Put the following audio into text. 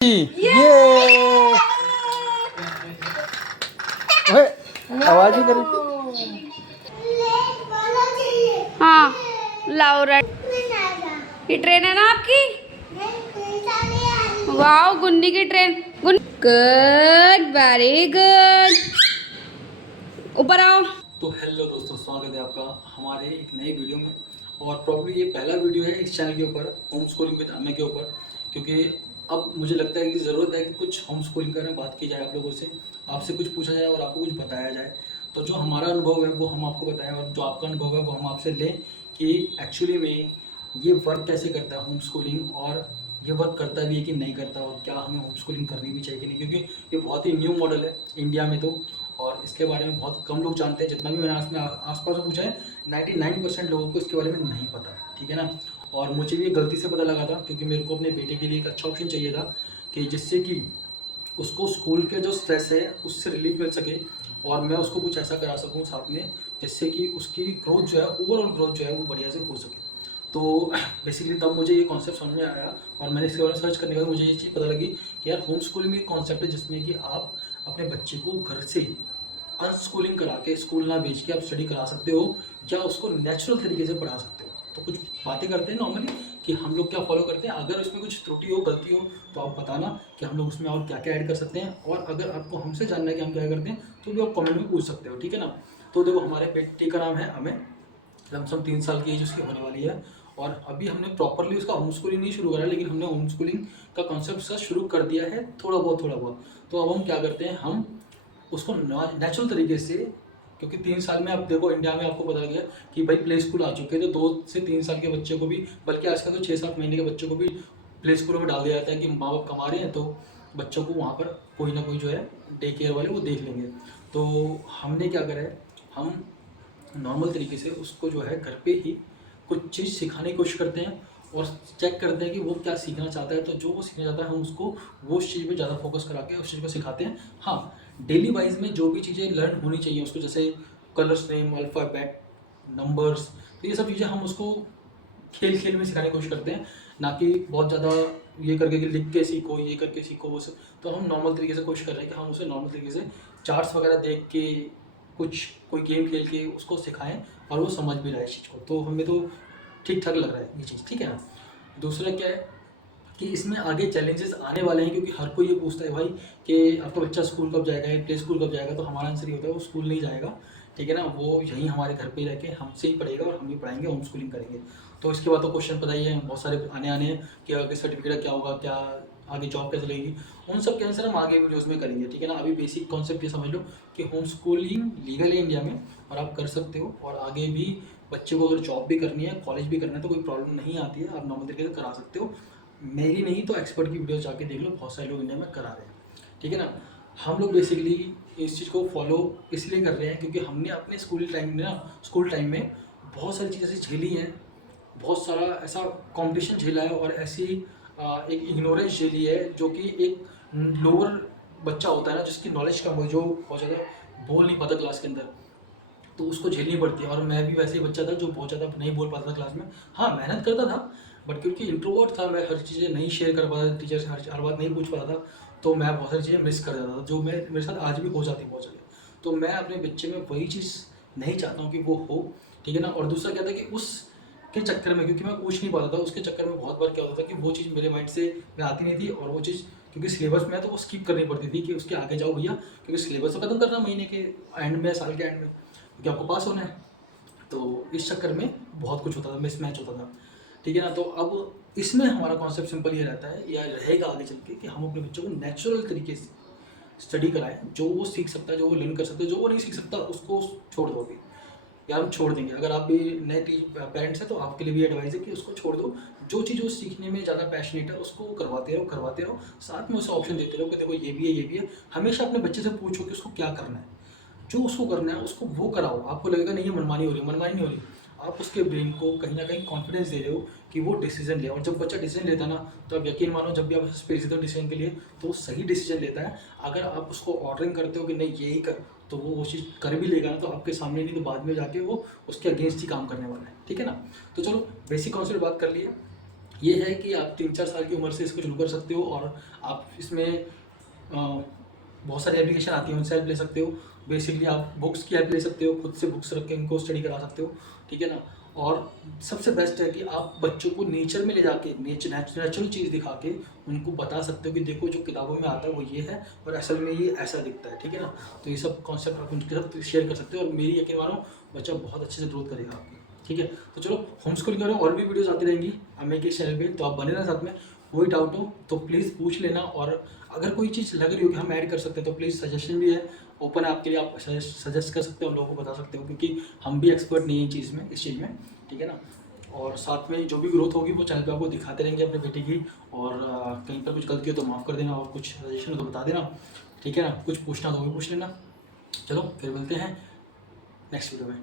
ये ओए, आवाज ही करी। हाँ लाओ रेड। ये ट्रेन है ना आपकी? वाह गुन्नी की ट्रेन। Good very good. ऊपर आओ। तो हेलो दोस्तों, स्वागत है आपका हमारे एक नई वीडियो में। और प्रॉब्लली ये पहला वीडियो है इस चैनल के ऊपर, होम स्कूलिंग विद अम्मे के ऊपर, क्योंकि अब मुझे लगता है कि ज़रूरत है कि कुछ होम स्कूलिंग के बारे में बात की जाए, आप लोगों से, आपसे कुछ पूछा जाए और आपको कुछ बताया जाए। तो जो हमारा अनुभव है वो हम आपको बताएं और जो आपका अनुभव है वो हम आपसे लें कि एक्चुअली में ये वर्क कैसे करता है होम स्कूलिंग, और ये वर्क करता भी है कि नहीं करता, और क्या हमें होम स्कूलिंग करनी भी चाहिए कि नहीं, क्योंकि ये बहुत ही न्यू मॉडल है इंडिया में तो, और इसके बारे में बहुत कम लोग जानते हैं। जितना भी मैंने आसपास में पूछा है 99% लोगों को इसके बारे में नहीं पता, ठीक है ना। और मुझे भी गलती से पता लगा था, क्योंकि मेरे को अपने बेटे के लिए एक अच्छा ऑप्शन चाहिए था कि जिससे कि उसको स्कूल के जो स्ट्रेस है उससे रिलीफ मिल सके, और मैं उसको कुछ ऐसा करा सकूं साथ में जिससे कि उसकी ग्रोथ जो है, ओवरऑल ग्रोथ जो है वो बढ़िया से हो सके। तो बेसिकली तब मुझे ये कॉन्सेप्ट समझ में आया, और मैंने इसके बारे में सर्च करने के बाद मुझे ये चीज़ पता लगी कि यार होम स्कूलिंग में एक कॉन्सेप्ट है जिसमें कि आप अपने बच्चे को घर से अनस्कूलिंग करा के, स्कूल ना भेज के आप स्टडी करा सकते हो, या उसको नेचुरल तरीके से पढ़ा सकते हो। तो कुछ बातें करते हैं नॉर्मली कि हम लोग क्या फॉलो करते हैं। अगर उसमें कुछ त्रुटि हो, गलती हो, तो आप बताना कि हम लोग उसमें और क्या क्या ऐड कर सकते हैं। और अगर आपको हमसे जानना है कि हम क्या करते हैं तो भी आप कमेंट में पूछ सकते हो, ठीक है ना। तो देखो, हमारे बेटी का नाम है अमें, लमसम 3 साल की एज उसकी होने वाली है। और अभी हमने प्रॉपरली उसका होम स्कूलिंग नहीं शुरू करा, लेकिन हमने होम स्कूलिंग का कॉन्सेप्ट उसका शुरू कर दिया है, थोड़ा बहुत। तो अब हम क्या करते हैं, हम उसको नेचुरल तरीके से, क्योंकि 3 साल में, अब देखो इंडिया में आपको पता गया कि भाई प्ले स्कूल आ चुके हैं, तो 2 से 3 साल के बच्चे को भी, बल्कि आजकल तो 6-7 महीने के बच्चों को भी प्ले स्कूलों में डाल दिया जाता है कि माँ बाप कमा रहे हैं तो बच्चों को वहाँ पर कोई ना कोई जो है डे केयर वाले वो देख लेंगे। तो हमने क्या करा है, हम नॉर्मल तरीके से उसको जो है घर पे ही कुछ चीज़ सिखाने की कोशिश करते हैं, और चेक करते हैं कि वो क्या सीखना चाहता है। तो जो वो सीखना चाहता है हम उसको वो उस चीज़ पे ज़्यादा फोकस करा के उस चीज़ को सिखाते हैं। हाँ, डेली वाइज में जो भी चीज़ें लर्न होनी चाहिए उसको, जैसे कलर्स नेम, अल्फ़ाबेट, नंबर्स, तो ये सब चीज़ें हम उसको खेल खेल में सिखाने की कोशिश करते हैं, ना कि बहुत ज़्यादा ये करके कि लिख के सीखो, ये करके सीखो वो सब। तो हम नॉर्मल तरीके से कोशिश कर रहे हैं कि हम उसे नॉर्मल तरीके से चार्ट्स वगैरह देख के, कुछ कोई गेम खेल के उसको सिखाएं, और वो समझ भी रहा है इस चीज़ को। तो हमें तो ठीक ठाक लग रहा है ये चीज़, ठीक है ना। दूसरा क्या है कि इसमें आगे चैलेंजेस आने वाले हैं, क्योंकि हर कोई ये पूछता है भाई कि आपका बच्चा स्कूल कब जाएगा या प्ले स्कूल कब जाएगा। तो हमारा आंसर ये होता है वो स्कूल नहीं जाएगा, ठीक है ना। वो यहीं हमारे घर पे ही रह के हमसे ही पढ़ेगा और हम भी पढ़ाएंगे, होम स्कूलिंग करेंगे। तो इसके बाद तो क्वेश्चन पता ही है, बहुत सारे आने हैं कि आगे सर्टिफिकेट क्या होगा, क्या आगे जॉब कैसे लगेगी, उन सब के आंसर हम आगे वीडियोज़ में करेंगे, ठीक है ना। अभी बेसिक कॉन्सेप्ट ये समझ लो कि होम स्कूलिंग लीगल है इंडिया में, और आप कर सकते हो। और आगे भी बच्चे को अगर जॉब भी करनी है, कॉलेज भी करना है, तो कोई प्रॉब्लम नहीं आती है, आप नॉर्मल तरीके से करा सकते हो। मेरी नहीं तो एक्सपर्ट की वीडियो जाके देख लो, बहुत सारे लोग इंडिया में करा रहे हैं, ठीक है ना। हम लोग बेसिकली इस चीज़ को फॉलो इसलिए कर रहे हैं क्योंकि हमने अपने स्कूल टाइम में बहुत सारी चीज़ें ऐसी झेली हैं, बहुत सारा ऐसा कंपटीशन झेला है, और ऐसी एक इग्नोरेंस झेली है, जो कि एक लोअर बच्चा होता है ना, जिसकी नॉलेज कम हो, जो बहुत ज़्यादा बोल नहीं पाता क्लास के अंदर, तो उसको झेलनी पड़ती है। और मैं भी वैसे ही बच्चा था जो बहुत ज़्यादा नहीं बोल पाता था क्लास में। हाँ, मेहनत करता था, बट क्योंकि इंट्रोवर्ट था, मैं हर चीज़ें नहीं शेयर कर पाता था, टीचर से हर बात नहीं पूछ पाता था, तो मैं बहुत सारी चीज़ें मिस कर जाता था, जो मेरे साथ आज भी हो जाती बहुत जगह। तो मैं अपने बच्चे में वही चीज़ नहीं चाहता हूँ कि वो हो, ठीक है ना। और दूसरा क्या था कि उस के चक्कर में, क्योंकि मैं पूछ नहीं पाता था, उसके चक्कर में बहुत बार क्या होता था कि वो चीज़ मेरे माइंड से मैं आती नहीं थी, और वो चीज़ क्योंकि सिलेबस में है तो वो स्किप करनी पड़ती थी कि उसके आगे जाओ भैया, क्योंकि सिलेबस तो खत्म करना महीने के एंड में, साल के एंड में, क्योंकि आपको पास होना है। तो इस चक्कर में बहुत कुछ होता था, मिसमैच होता था, ठीक है ना। तो अब इसमें हमारा कॉन्सेप्ट सिंपल ये रहता है, या रहेगा आगे चल के, कि हम अपने बच्चों को नेचुरल तरीके से स्टडी कराएं, जो वो सीख सकता है, जो वो लर्न कर सकता है, जो वो नहीं सीख सकता उसको छोड़ दो अभी, या हम छोड़ देंगे। अगर आप भी नए पेरेंट्स हैं तो आपके लिए भी एडवाइस है कि उसको छोड़ दो, जो चीज़ वो सीखने में ज़्यादा पैशनेट है उसको करवाते रहो, साथ में उसे ऑप्शन देते रहो कि देखो ये भी है, ये भी है। हमेशा अपने बच्चे से पूछो कि उसको क्या करना है, जो उसको करना है उसको वो कराओ। आपको लगेगा नहीं ये मनमानी हो रही है, मनमानी नहीं हो रही, आप उसके ब्रेन को कहीं ना कहीं कॉन्फिडेंस दे रहे हो कि वो डिसीजन ले। और जब बच्चा डिसीजन लेता है ना, तो आप यकीन मानो, जब भी आप स्पेस देते हो डिसीजन के लिए, तो वो सही डिसीजन लेता है। अगर आप उसको ऑर्डरिंग करते हो कि नहीं यही कर, तो वो चीज़ कर भी लेगा ना, तो आपके सामने, नहीं तो बाद में जाके वो उसके अगेंस्ट ही काम करने वाला है, ठीक है ना। तो चलो बेसिक कॉन्सेप्ट बात कर लिए। ये है कि आप 3-4 साल की उम्र से इसको शुरू कर सकते हो और आप इसमें बहुत सारी एप्लीकेशन आती हैं, उनसे हेल्प ले सकते हो। बेसिकली आप बुक्स की हेल्प ले सकते हो, खुद से बुक्स रख के इनको स्टडी करा सकते हो, ठीक है ना। और सबसे बेस्ट है कि आप बच्चों को नेचर में ले जाके नेचुरल चीज़ दिखा के उनको बता सकते हो कि देखो जो किताबों में आता है वो ये है और असल में ये ऐसा दिखता है, ठीक है ना। तो ये सब कॉन्सेप्ट आप उनके साथ शेयर कर सकते हो और मेरी यकीन मानो बच्चा बहुत अच्छे से ग्रोथ करेगा आपकी, ठीक है। तो चलो होम स्कूलिंग में और भी वीडियोस आती रहेंगी अम्मे के चैनल पे, तो आप बने रहना साथ में। कोई डाउट हो तो प्लीज़ पूछ लेना, और अगर कोई चीज़ लग रही हो कि हम ऐड कर सकते हैं तो प्लीज़ सजेशन भी है, ओपन है आपके लिए, आप सजेस्ट कर सकते हो, हम लोगों को बता सकते हो, क्योंकि हम भी एक्सपर्ट नहीं है इस चीज़ में, ठीक है ना। और साथ में जो भी ग्रोथ होगी वो चैनल पे आपको दिखाते रहेंगे अपने बेटे की। और कहीं पर कुछ गलती हो तो माफ़ कर देना, और कुछ सजेशन हो तो बता देना, ठीक है ना। कुछ पूछना तो भी पूछ लेना। चलो फिर मिलते हैं नेक्स्ट वीडियो में।